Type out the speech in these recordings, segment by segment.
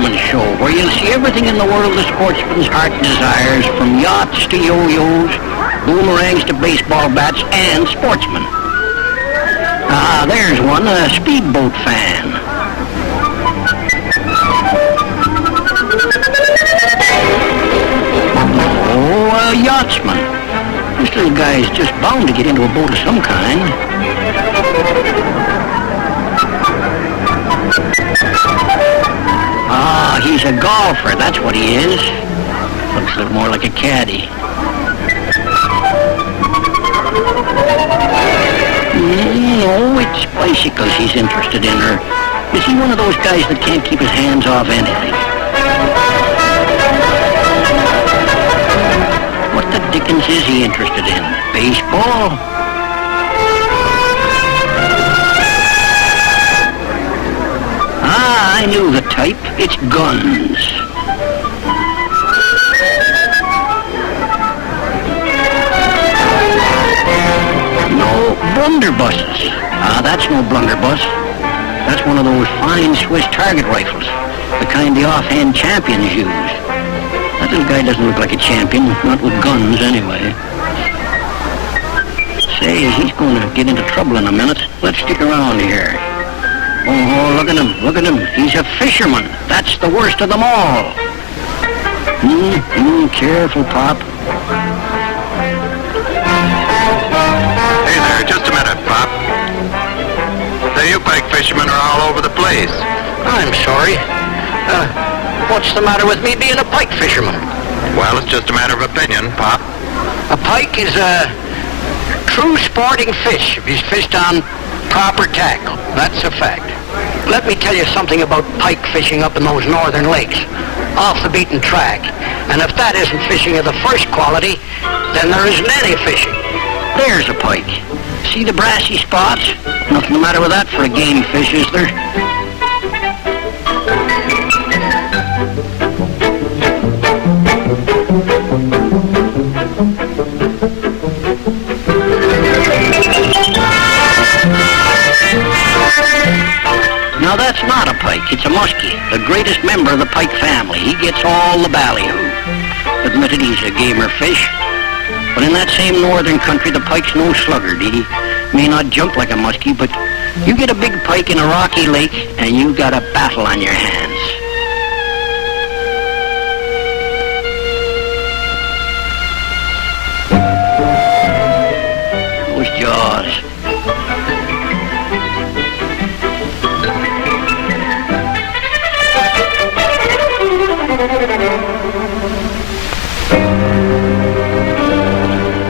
Sportsman's Show, where you'll see everything in the world the sportsman's heart desires, from yachts to yo-yos, boomerangs to baseball bats, and sportsmen. Ah, there's one, a speedboat fan. Oh, a yachtsman. This little guy's just bound to get into a boat of some kind. Ah, he's a golfer, that's what he is. Looks a little more like a caddy. No, it's bicycles he's interested in, or is he one of those guys that can't keep his hands off anything? What the dickens is he interested in? Baseball? Ah, I knew the type. It's guns. No, blunderbusses. Ah, that's no blunderbuss. That's one of those fine Swiss target rifles, the kind the offhand champions use. That little guy doesn't look like a champion, not with guns anyway. Say, he's going to get into trouble in a minute. Let's stick around here. Oh, look at him. He's a fisherman. That's the worst of them all. Careful, Pop. Hey there, just a minute, Pop. Say, you pike fishermen are all over the place. I'm sorry. What's the matter with me being a pike fisherman? Well, it's just a matter of opinion, Pop. A pike is a true sporting fish if he's fished on proper tackle. That's a fact. Let me tell you something about pike fishing up in those northern lakes, off the beaten track. And if that isn't fishing of the first quality, then there isn't any fishing. There's a pike. See the brassy spots? Nothing the matter with that for a game fish, is there? Now that's not a pike, it's a muskie, the greatest member of the pike family. He gets all the ballyhoo. Admitted he's a gamer fish, but in that same northern country, the pike's no sluggard. He may not jump like a muskie, but you get a big pike in a rocky lake, and you got a battle on your hands. Those jaws.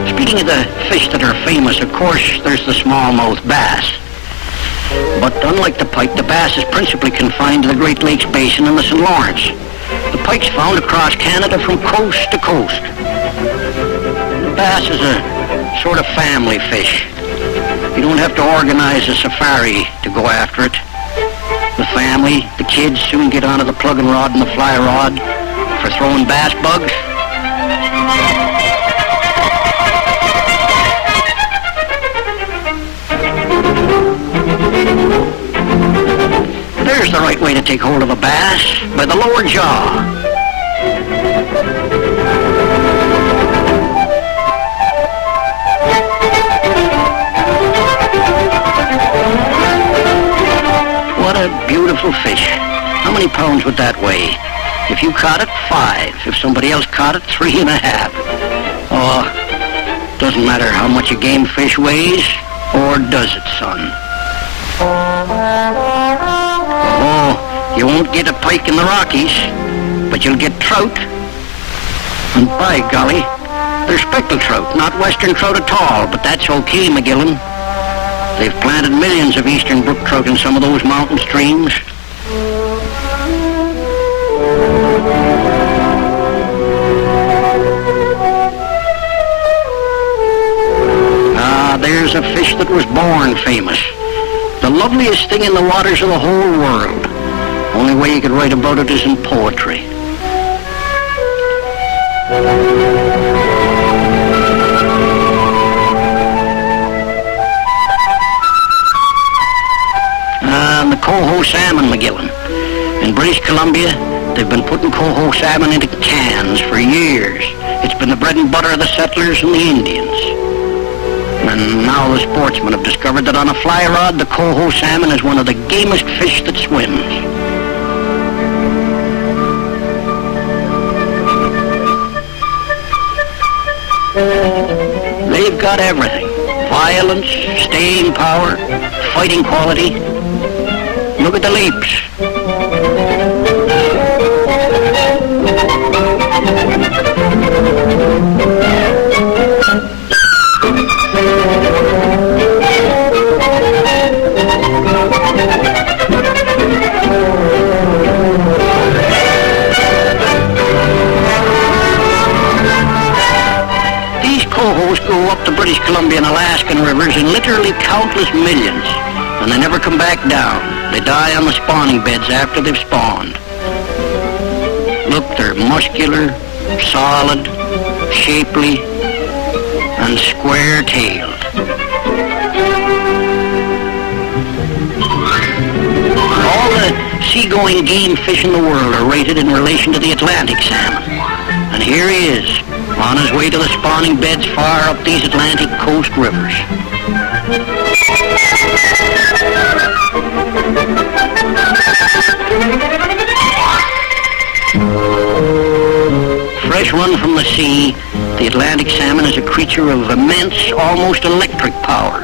Speaking of the fish that are famous, of course, there's the smallmouth bass. But unlike the pike, the bass is principally confined to the Great Lakes Basin and the St. Lawrence. The pike's found across Canada from coast to coast. The bass is a sort of family fish. You don't have to organize a safari to go after it. The family, the kids soon get onto the plug and rod and the fly rod for throwing bass bugs. There's the right way to take hold of a bass, by the lower jaw. What a beautiful fish. How many pounds would that weigh? If you caught it, 5. If somebody else caught it, 3.5. Oh, doesn't matter how much a game fish weighs, or does it, son? Oh, you won't get a pike in the Rockies, but you'll get trout. And by golly, they're speckled trout, not western trout at all, but that's okay, McGillen. They've planted millions of eastern brook trout in some of those mountain streams. Ah, there's a fish that was born famous. The loveliest thing in the waters of the whole world. Only way you could write about it is in poetry. And the coho salmon, McGillen. In British Columbia, They've been putting coho salmon into cans for years. It's been the bread and butter of the settlers and the Indians. And now the sportsmen have discovered that on a fly rod, the coho salmon is one of the gamest fish that swims. They've got everything. Violence, staying power, fighting quality. Look at the leaps. These cohos go up the British Columbia and Alaskan rivers in literally countless millions, and they never come back down. They die on the spawning beds after they've spawned. Look, they're muscular, solid, shapely, and square-tailed. All the seagoing game fish in the world are rated in relation to the Atlantic salmon. And here he is, on his way to the spawning beds far up these Atlantic coast rivers. Fresh run from the sea, the Atlantic salmon is a creature of immense, almost electric power.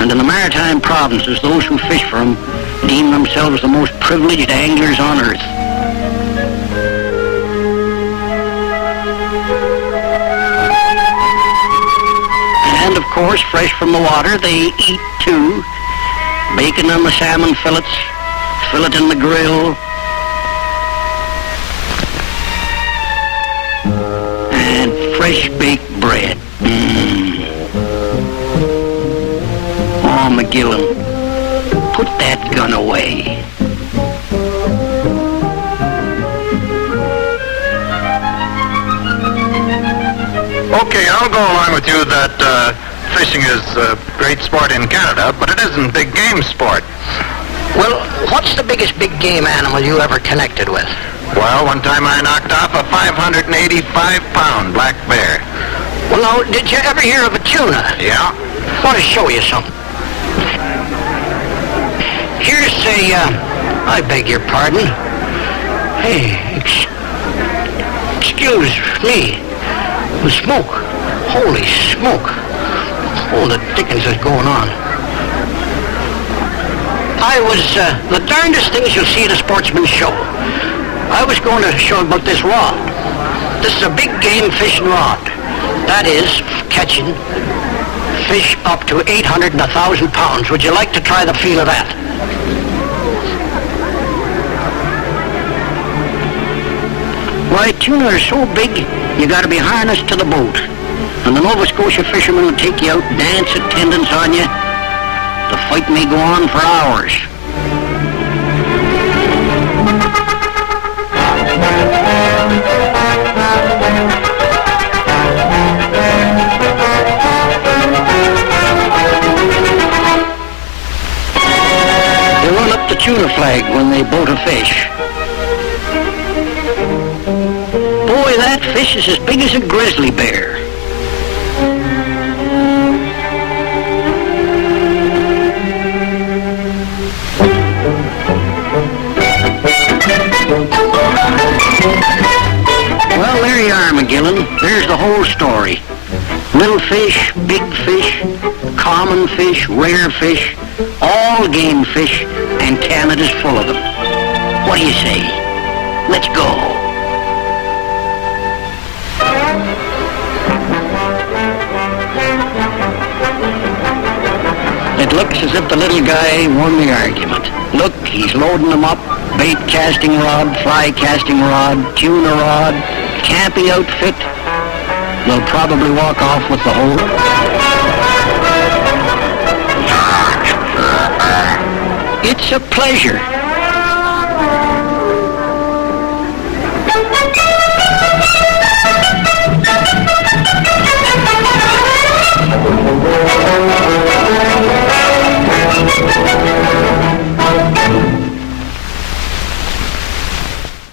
And in the maritime provinces, those who fish for him deem themselves the most privileged anglers on earth. And of course, fresh from the water, they eat too. Bacon on the salmon fillets, fillet in the grill, and fresh baked bread. Oh, McGillen, put that gun away. Okay, I'll go along with you that fishing is a great sport in Canada, but it isn't big game sport. Well, what's the biggest big game animal you ever connected with? Well, one time I knocked off a 585-pound black bear. Well, now, did you ever hear of a tuna? Yeah? I want to show you something. Here's a, I beg your pardon. Hey, excuse me. The smoke. Holy smoke. Oh, the dickens is going on. I was, the darndest things you'll see at a sportsman's show. I was going to show about this rod. This is a big game fishing rod. That is, catching fish up to 800 and 1,000 pounds. Would you like to try the feel of that? Why, tuna are so big, you gotta be harnessed to the boat. And the Nova Scotia fishermen will take you out, dance attendance on you. The fight may go on for hours. They run up the tuna flag when they boat a fish. Boy, that fish is as big as a grizzly bear. Well, there you are, McGillen. There's the whole story. Little fish, big fish, common fish, rare fish, all game fish, and Canada's full of them. What do you say? Let's go. It looks as if the little guy won the argument. Look, he's loading them up. Bait casting rod, fly casting rod, tuna rod, camping outfit. They'll probably walk off with the whole. It's a pleasure.